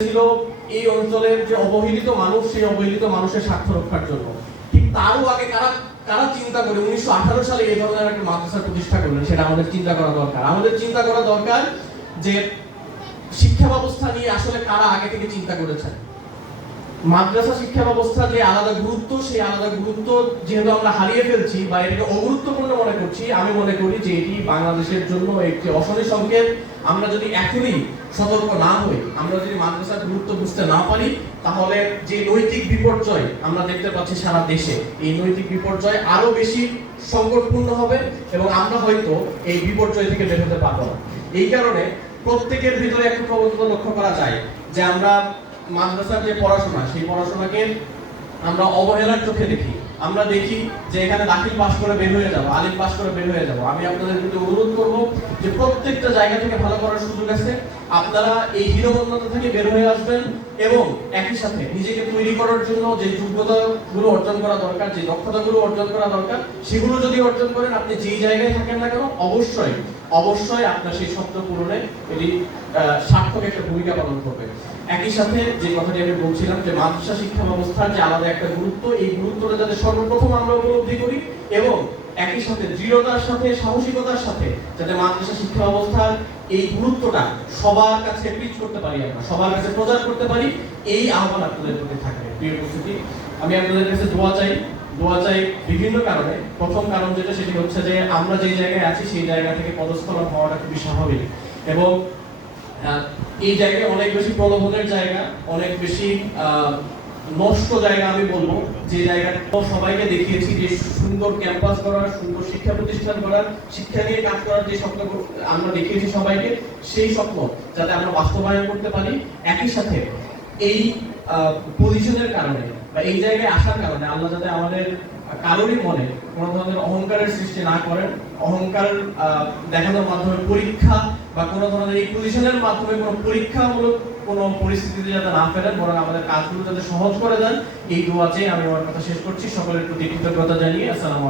ছিল এই অঞ্চলের যে অবহেলিত মানুষ, সেই অবহেলিত মানুষের স্বার্থ রক্ষার জন্য। ঠিক তারও আগে কারা কারা চিন্তা করে 1918 সালে এই ধরনের একটা মাদ্রাসা প্রতিষ্ঠা করলেন, সেটা আমাদের চিন্তা করা দরকার। আমাদের চিন্তা করা দরকার যে শিক্ষা ব্যবস্থা নিয়ে আসলে কারা আগে থেকে চিন্তা করেছেন। মাদ্রাসা শিক্ষা ব্যবস্থা যে আলাদা গুরুত্ব, সেই আলাদা গুরুত্ব যেহেতু আমরা হারিয়ে ফেলছি বা এটাকে অগুরুত্বপূর্ণ মনে করছি, আমি মনে করি যে এটি বাংলাদেশের জন্য একটি অশনি সংকেত। আমরা যদি এখনই সতর্ক না হই, আমরা যদি মাদ্রাসার গুরুত্ব বুঝতে না পারি, তাহলে যে নৈতিক বিপর্যয় আমরা দেখতে পাচ্ছি সারা দেশে, এই নৈতিক বিপর্যয় আরো বেশি সংকটপূর্ণ হবে এবং আমরা হয়তো এই বিপর্যয় থেকে বের হতে পারবো না। এই কারণে প্রত্যেকের ভিতরে একটা প্রবণতা লক্ষ্য করা যায় যে আমরা মাদ্রাসার যে পড়াশোনা, সেই পড়াশোনাকে আমরা অবহেলার চোখে দেখি। আমরা দেখি যে এখানে দাখিল পাস করে বের হয়ে যাবো, আলিম পাস করে বের হয়ে যাবো। আমি আপনাদের প্রতি অনুরোধ করব যে প্রত্যেকটা জায়গা থেকে ভালো করার সুযোগ আছে। আপনারা এই হীনবন্যতা থেকে বের হয়ে আসবেন এবং একই সাথে নিজেকে তৈরি করার জন্য যে যোগ্যতাগুলো অর্জন করা দরকার, যে দক্ষতাগুলো অর্জন করা দরকার, সেগুলো যদি অর্জন করেন, আপনি যেই জায়গায় থাকেন না কেন, অবশ্যই অবশ্যই আপনার সেই স্বপ্ন পূরণে এটি সার্থক একটা ভূমিকা পালন করবে। একই সাথে যে কথাটি আমি বলছিলাম যে মাদ্রাসা শিক্ষা ব্যবস্থার যে আলাদা একটা গুরুত্ব, এই গুরুত্বটা যাতে সর্বপ্রথম আমরা উপলব্ধি করি এবং একই সাথে দৃঢ়তার সাথে, সাহসিকতার সাথে যাতে মাদ্রাসা শিক্ষা ব্যবস্থার এই গুরুত্বটা সবার কাছে পিচ করতে পারি, আমরা সবার কাছে প্রচার করতে পারি, এই আহ্বান আপনাদের প্রতি থাকবে। প্রিয় উপস্থিতি, আমি আপনাদের কাছে দোয়া চাই বিভিন্ন কারণে। প্রথম কারণ যেটা, সেটি হচ্ছে যে আমরা যে জায়গায় আছি সেই জায়গা থেকে পদস্খলন হওয়াটা খুবই স্বাভাবিক এবং এই জায়গায় অনেক বেশি প্রলোভনের জায়গা, অনেক বেশি নষ্ট জায়গা আমি বলবো, যে জায়গাটা সবাইকে দেখিয়েছি যে সুন্দর ক্যাম্পাস করার, সুন্দর শিক্ষা প্রতিষ্ঠান করার, শিক্ষা নিয়ে কাজ করার যে স্বপ্ন আমরা দেখিয়েছি সবাইকে, সেই স্বপ্ন যাতে আমরা বাস্তবায়ন করতে পারি। একই সাথে এই পজিশনের কারণে বা এই জায়গায় আসার কারণে আল্লাহ যাতে আমাদের কারোরই মনে কোনো ধরনের অহংকারের সৃষ্টি না করেন। অহংকার দেখানোর মাধ্যমে পরীক্ষা বা কোনো ধরনের এই পজিশনের মাধ্যমে কোনো পরীক্ষামূলক কোনো পরিস্থিতিতে যাতে না ফেলেন, বরং আমাদের কাজগুলো যাতে সহজ করে দেন, এই দোয়া চেয়ে আমি আমার কথা শেষ করছি। সকলের প্রতি কৃতজ্ঞতা জানিয়ে আসসালামু আলাইকুম।